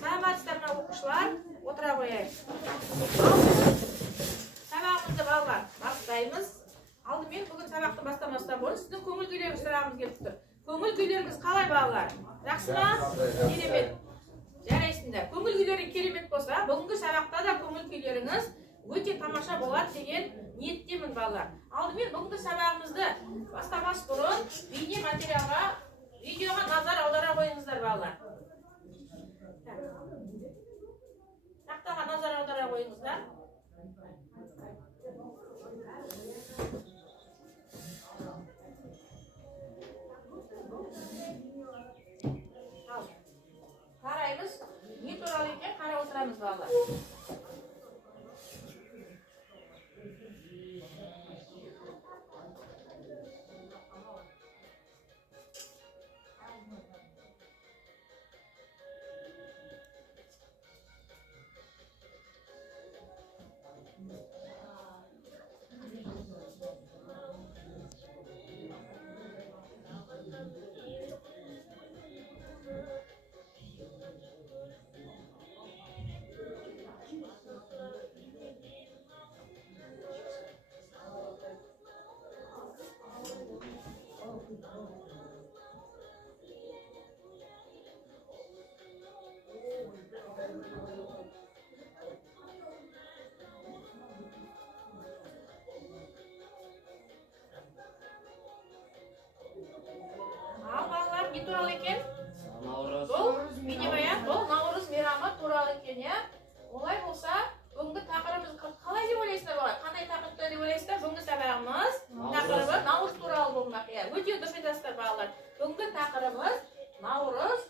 Саламатсыздар оқушылар, отыра қояйық. Сабағымызды балалар бастаймыз. Алдымен бүгін сабақты бастамастан бұрын сіздің көңіл күйлеріңізді сұрағымыз келіп тұр. Көңіл күйлеріңіз қалай балалар? Жақсы ма? Керемет. Жарайсыңдар. Көңіл күйлерің керемет болса, бүгінгі сабақта да көңіл күйлеріңіз өте тамаша болады деген ниеттемін балалар. Алдымен бүгінгі сабағымызды бастамас бұрын бейне материалға, видеоға назар аудара қойыңыздар балалар. Тақтаға назар аудара қойыңыздар. Қараймыз, не туралы екен қарап отырамыз балалар. Не туралы екен? Бұл бейнебаян, бұл Наурыз мейрамы туралы екен, я? Олай болса, бүгінгі тақырыбымыз қалай деп ойлайсыздар балалар? Қандай тақырыпта деп ойлайсыздар? Бүгінгі сабағымыз тақырыбы Наурыз туралы болмақ, я? Өте дұрыс айтасыздар балалар. Бүгінгі тақырыбымыз Наурыз,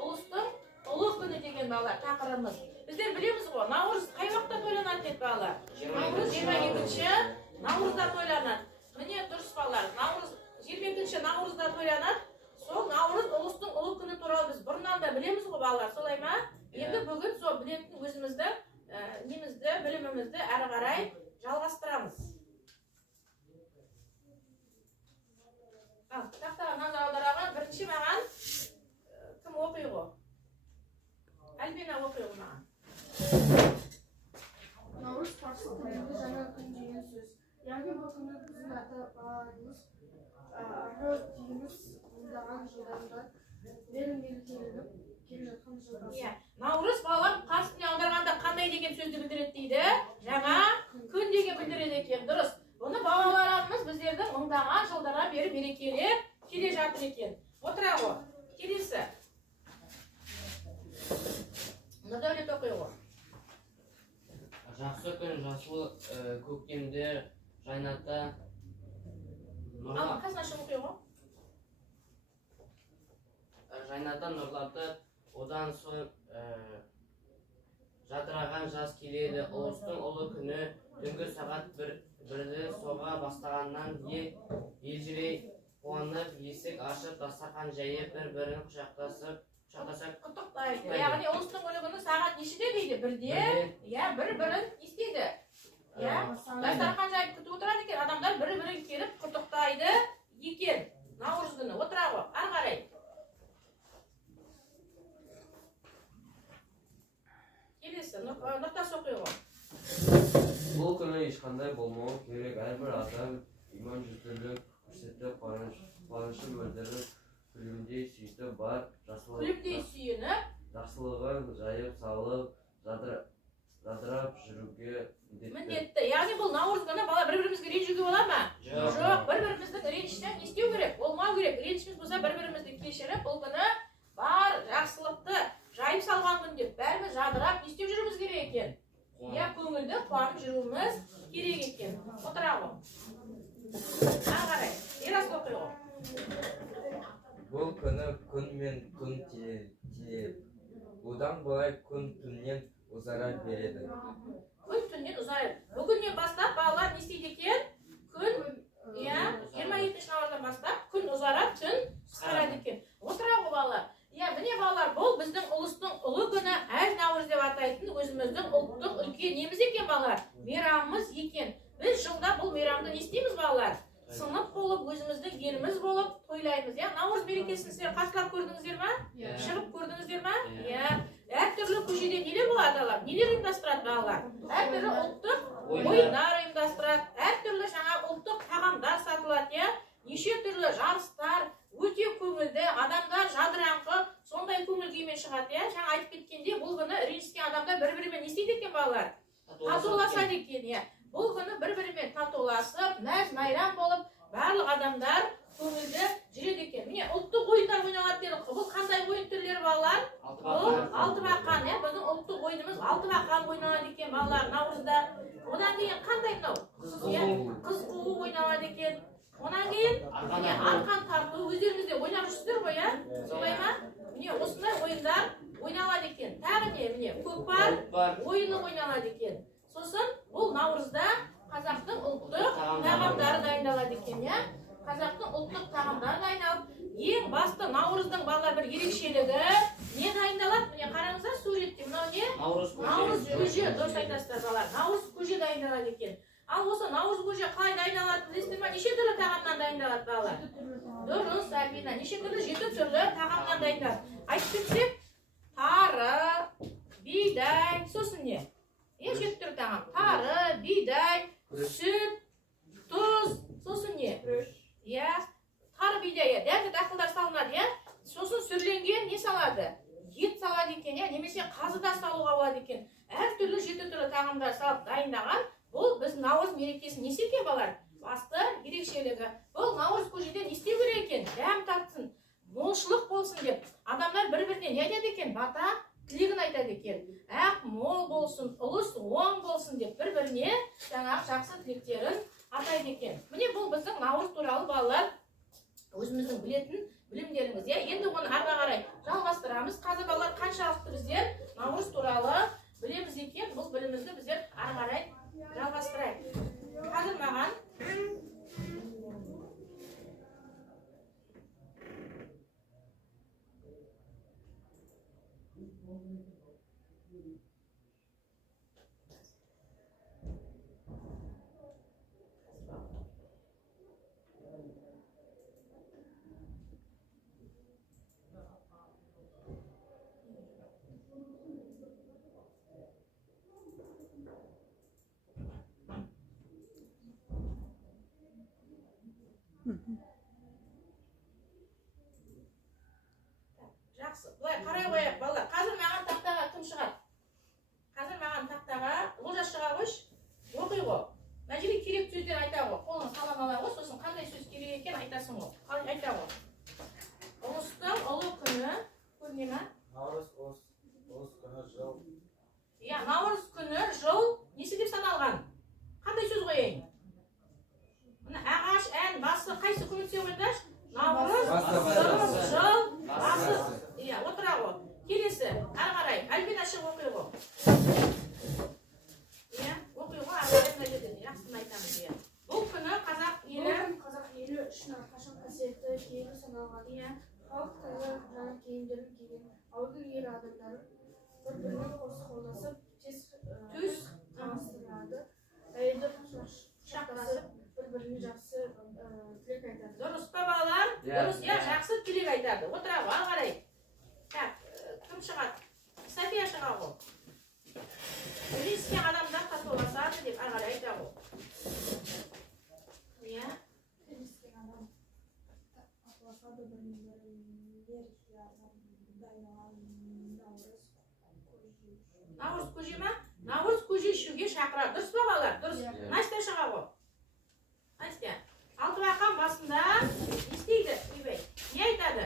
ұлыстың ұлы күні деген балалар тақырыбымыз. Біздер білеміз ғой, Наурыз қай уақытта тойланады деп балалар? Наурыз 22-ші Наурызда тойланады. Міне дұрыс балалар. Наурыз 22-ші Наурызда тойланады. Сол Наурыз ұлыстың ұлы күні туралы біз бұрыннан да білеміз ғой балалар, солай ма? Енді бүгін сол білетін өзімізді, білімімізді әрі қарай жалғастырамыз. Тақтаға назар аударған бірінші маған кім оқи ғой? Альбина оқи ғой маған. Наурыз парсы тілінде жаңа күн деген сөз. Яғни бұл күні біздің ата-бабамыз арғы дейміз мыңдаған жылдарда бері мерекеленіп келе жатқан жылдар. Наурыз балам қасына аударғанда қандай деген сөзді білдіреді дейді? Жаңа күн деген білдіреді екен. Дұрыс. Бұны бабаларымыз біздердің мыңдаған жылдарға бері мерекелеп келе жатыр екен. Отыра ғой. Келесі. Нұрдәулет оқи ғой. Жақсы күн, жасыл көктемді жайната. Қасына шығып оқи ғой. Жайната нұрлатып, одан соң жадыраған жаз келеді. Ұлыстың ұлы күні түнгі сағат 1-ді соға бастағаннан елжірей қуанып, есік ашып, дастархан жайып, бір-бірін құшақтасып құттықтайды. Яғни ұлыстың ұлы күні сағат нешеде дейді? 1-де? Бір-бірін істейді. Дастархан жайып күтіп отырады екен. Адамдар бір-бірін келіп құттықтайды екен. Наурыз күні. Отыра ғой. Ары қарай. Келесі, Нұртас оқи ғой. Бұл күні ешқандай болмауы керек. Әрбір адам иман-жүзділік көрсетіп, қуанышын білдіріп, күлімдей сүйініп бар, жақсылығын жайып салып, жадырап жүруге міндетті. Яғни бұл Наурыз күні бала бір-бірімізге ренжуге бола ма? Жоқ, бір-біріміздің реніштен не істеу керек? Болмау керек. Ренішіміз болса бір-бірімізді кешіріп, бұл күні бар жақсылықты жайып салған күнде бәріміз жадырап не істеп жүруіміз керек екен? Көңілді қуанып жүруіміз керек екен. Отыра ғой. Ары қарай. Ерас оқи ғой. Бұл күні күн мен күн тиіп, одан былай күн түннен ұзара береді. Күн түннен ұзарады. Бүгіннен бастап балалар не істейді екен? Күн, 22 наурыздан бастап күн ұзарады, түн қысқарады екен. Отыра ғой балалар. Міне балалар, бұл біздің ұлыстың ұлы күні әз Наурыз деп атайтын өзіміздің ұлттық үлкен неміз екен балалар? Мейрамымыз екен. Біз жылда бұл мейрамды не істейміз балалар? Сынып болып, өзіміздің еліміз болып тойлаймыз. Наурыз мерекесін сіздер қарсылап көрдіңіздер ма? Шығып көрдіңіздер нелер ұйымдастырады балалар? Әртүрлі ұлттық ойындар ұйымдастырады, әртүрлі жаңа ұлттық тағамдар сатылады, иә? Неше түрлі жарыстар, өте көңілді, адамдар жадыраңқы, сондай көңіл күймен шығады, иә? Жаңа айтып кеткенде, бұл күні ренжіскен адамдар бір-бірімен не істейді екен балалар? Татуласады екен, иә. Бұл күні бір-бірімен татуласып, мәз-майрам болып, барлық адамдар көңілді жүреді екен. Міне, ұлттық ойындар ойналады дедік. Бұл қандай ойын түрлері балалар? Бұл алтыбақан, иә? Біздің ұлттық ойынымыз алтыбақан ойналады екен балалар Наурызда. Одан кейін қандай мынау? Қыз қуу ойналады екен. Онан кейін арқан тарту, өздеріңізде ойнап жүрсіздер ғой, иә? Солай ма? Міне, осындай ойындар ойналады екен. Тағы не? Міне, көкпар ойыны ойналады екен. Сосын бұл Наурызда қазақтың ұлттық тағамдары дайындалады екен, иә? Қазақтың ұлттық тағамдары дайындалып, ең басты Наурыздың балалар бір ерекшелігі не дайындалады? Міне, қараңыздар суретте. Мынау не? Наурыз көже. Дұрыс айтасыздар балалар. Наурыз көже дайындалады екен. Ал осы Наурыз көже қалай дайындалады білесіздер ме? Неше түрлі тағамнан дайындалады балалар? Дұрыс, Альбина. Неше түрлі? 7 түрлі тағамнан дайындалады. Айтып кетсек, тары, бидай, сосын не? 7 түрлі тағам. Тары, бидай, сүт, тұз, сосын не? Иә, тары, бидай, дәнді дақылдар салынады, иә? Сосын сүрленген не салады? Ет салады екен, иә? Немесе қазы да салуға болады екен. Әр түрлі 7 түрлі тағамдар салып дайындаған. Бұл біз Наурыз мерекесін не істеуге балар? Басты ерекшелігі. Бұл Наурыз көжеде не істеу керек екен? Дәм татсын, молшылық болсын деп. Адамдар бір-біріне не айтады екен? Бата тілегін айтады екен. Ақ мол болсын, ұлыс оң болсын деп бір-біріне жаңағы жақсы тілектерін атайды екен. Міне бұл біздің Наурыз туралы балалар өзіміздің білетін білімдеріміз. Енді оны арға қарай жалғастырамыз. Қазір балалар қаншалықты біздер Наурыз туралы білеміз екен? Бұл білімімізді біздер ары қарай жалғастырайық. Қазір маған жақсы. Былай қарай қояйық балалар. Қазір маған тақтаға кім шығады? Қазір маған тақтаға Олжас шыға қойшы. Оқи ғой. Мәжіле керек сөздер айта ғой. Қолын қалам ала ғой. Сосын қандай сөз керек екен айтасың ғой. Қалай айта ғой. Ұлыстың ұлы күні көріне ме? Наурыз күні жыл. Иә, Наурыз күні жыл несі деп саналған? Қандай сөз қояйын? Мына ағаш, ән, басы қайсы күні сен ойдаш? Наурыз, жыл, басы. Иә, отыра ғой. Келесі, ары қарай. Альбина шығып оқи ғой. Иә, оқи ғой, ары қарай мына жерден. Жақсысын айтамыз, иә. Бұл күні қазақ елі үшін әрқашан қасиетті киелі саналған. Иә. Халық таза жаңа киімдерін киген ауылдың ер адамдары бір-бірімен қос қолдасып, түс таныстырады. Әйелдер құшақтасып, бір-біріне жақсы тілек айтады. Дұрыс па балалар? Дұрыс, иә, жақсы тілек айтады. Отыра ғой, ары қарай. Так, кім шығады? София шыға ғой. Ренжіскен адамдар татуласады деп ары қарай айта ғой. Иә. Ренжіскен адам татуласады, бір-біріне дайындалған Наурыз көже ма? Наурыз көже ішуге шақырады. Дұрыс па балалар? Дұрыс. Настя шыға ғой. Настя, алтыбақан басында не істейді? Не айтады?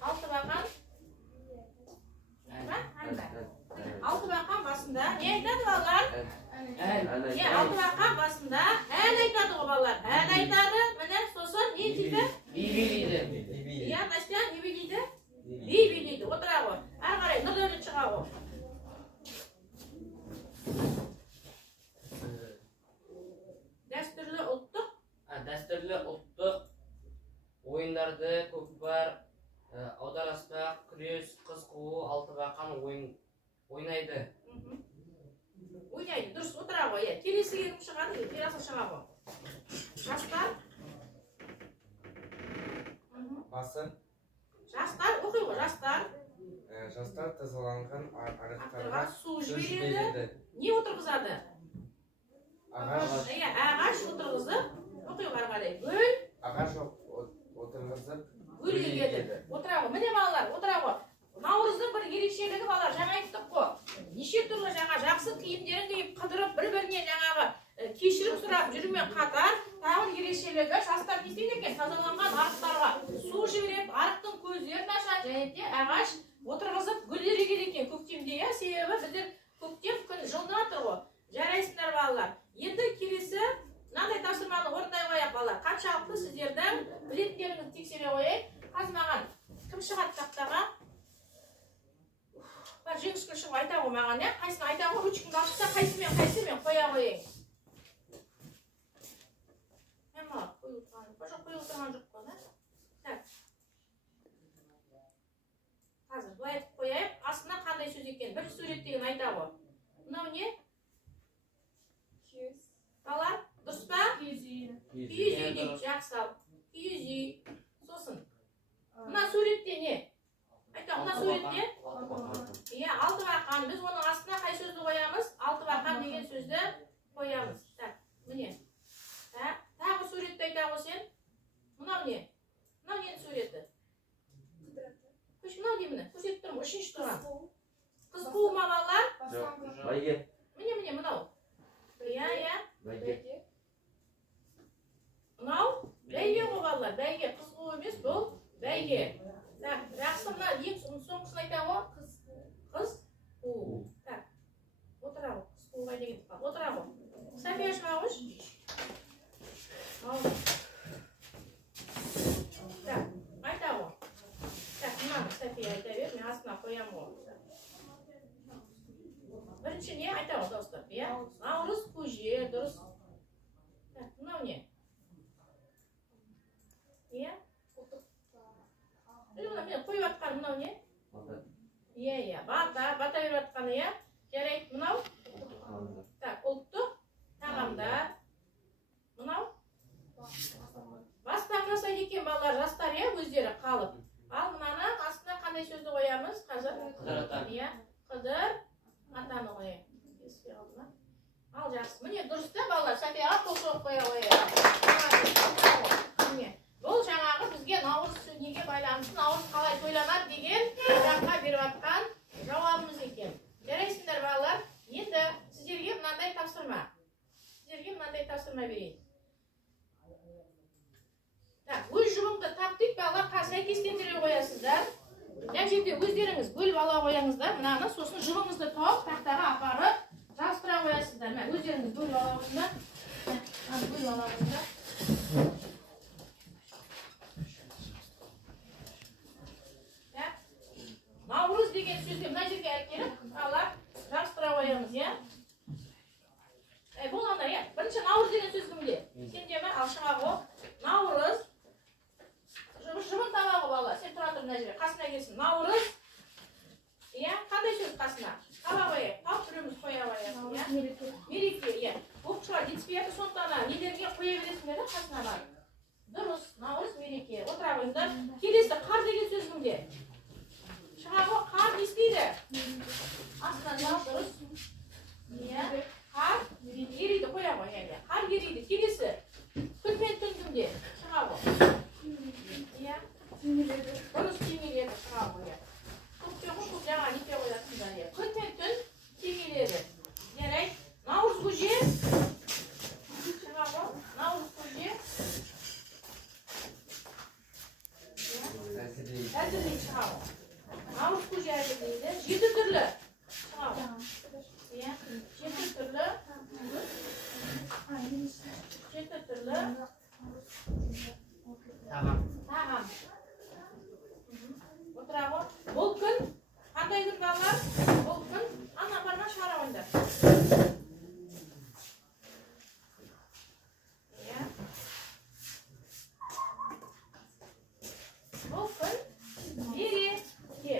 Алтыбақан Алтыбақан басында не айтады балалар? Алтыбақан басында ән айтады ғой балалар. Ән айтады, міне сосын не дейді? Би билейді. Иә, Настя, не билейді? Би билейді. Отыра ғой. Ары қарай Нұрдәулет шыға ғой. Дәстүрлі ұлттық ойындарды көкпар, аудараспақ, күрес, қыз қуу, алтыбақан ойнайды. Ойнайды, дұрыс, отыра ғой. Келесіге кім шығады? Терасы шыға ғой. Жастар? Басы? Жастар, оқи ғой, жастар. жастар тазаланған арықтарға су жібереді. Не отырғызады? Ағаш отырғызып, оқиға қарай. Гүл. Ағаш отырғызып гүл егеді. Отырағы. Міне балалар, отырағы. Наурыздың бір ерекшелігі балалар, жаңа айттық қой. Неше түрлі жаңа жақсы киімдерін киіп қыдырып, бір-біріне жаңағы кешірім сұрап жүрумен қатар, тағы ерекшелігі жастар не істейді екен? Тазаланған арықтарға су жіберіп, арықтың көздерін ашады, және де ағаш отырғызып гүлдер егеді екен көктемде. Себебі біздер көктем күн жылына тұр ғой. Жарайсыңдар балалар. Енді келесі мынандай тапсырманы орындай қояйық балалар. Қаншалықты сіздердің білетіндеріңізді тексере қояйық. Қазір маған кім шығады тақтаға? Жеңіс күшін айта ғой маған, қайсыны айта ғой, ручкаңды ашса, қайсымен қоя қойың. Мен маған қойыл тұрған жоқ қой, так. Қазір, былай айтып қояйық, астына қандай сөз екен, бір суреттеген айта ғой. Мынау не? Киіз. Балар, дұрыс па? Киіз үй. Киіз үй дейді, жақсы ал. Киіз үй. Сосын. Мына суретте не? Айта, мына суретте? Алты бақан. Біз оның астына қай сөзді қоямыз? Алты бақан деген сөзді қоямыз. Так, міне. Тағы суретті айта ғой сен. Мынау не? Мынау ненің суреті? Мынау не міне? Көрсетіп тұрмын, үшінші тұрған. Қыз қуу ма балалар? Бәйге. Міне, мынау. Бәйге. Мынау? Бәйге ғой балалар. Бәйге. Қыз қуу емес, бұл бәйге. Так, жақсы мына ең соңғысын айта ғой. Қыз қуу. Так, отыра ғой. Қыз қуу қайда кетіп қалды? Отыра ғой. София шығауыш. Так, айта ғой. Так, мынаны София айта бер, мен астына қоям ғой. Бірінші не айта ғой достар? Наурыз көже, дұрыс. Так, мынау не? Мен қойып атқан мынау не? Бата беріп атқаны, жарайды, мынау? Так, ұлттық тағамдар. Мынау? Бастан жасайды екен балалар, жастар, өздері қалып. Ал мынаны астына қандай сөзді қоямыз қазір? Қыдыр атаны қояйық. Ал жақсы. Міне дұрыс та балалар, Софияға қол соғып қоя қояйық. Бұл жаңағы бізге наурыз неге байланысты, наурыз қалай тойланады деген сұраққа беріп атқан жауабымыз екен. Жарайсыңдар балалар, енді сіздерге мынандай тапсырма берейін. Так, өз жұбыңды таптық балалар, сәйкестендіре қоясыздар. Мына жерде өздеріңіз бөліп ала қояңыздар, мынаны, сосын жұбыңызды тауып тақтаға апарып жазыстыра қоясыздар. Өздеріңіз бөліп ала қоясыздар. Наурыз деген сөзді мына жерге әкеліп, алар жабыстыра қоямыз, Бұл ана, бірінші наурыз деген сөз кімде? Сенде ме? Ал шыға ғой. Наурыз. Жыбын таба ғой бала. Сен тұра тұр мына жерге. Қасына келсін. Наурыз. Қандай сөз қасына? Таба қояйық. Тауып біреуміз қоя қояйық. Мереке, Болып шығар. Жетіспейді сондықтан недерге қоя бересіңдер қасына бар. Дұрыс. Наурыз мереке. Отыра қойыңдар. Келесі қар деген сөз кімде? Шыға ғой, қар не істейді? Астынан жауап дұрыс. Қар ериді, қоя ғой, қар ериді. Келесі, күн мен түн кімде? Шыға ғой. Дұрыс теңеледі, шыға ғой. Көпте ғой, көп жаңа нете қоясыңдар. Күн мен түн теңеледі. Жарайды. Наурыз көже. Шыға ғой, наурыз көже. Әзірлейді, шыға ғой. Наурыз көже әзірлейді. 7 түрлі. Шыға ғой. 7 түрлі. 7 түрлі. Тағам. Отыра ғой. Бұл күн. Қандай күн балалар? Бұл күн. Ана барма шығара ойындар. Бұл күн. Мереке.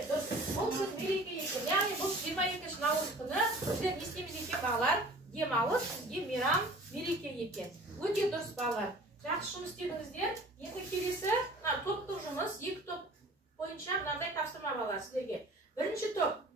Бұл күн мереке екен. Яғни бұл 22 наурыз күні біздер не істейміз екен балалар? Демалыс, бізге мейрам, мереке екен. Өте дұрыс балалар. Жақсы жұмыс істедіңіздер. Енді келесі топтық жұмыс, 2 топ бойынша мынандай тапсырма балалар сіздерге. Birinchi to'p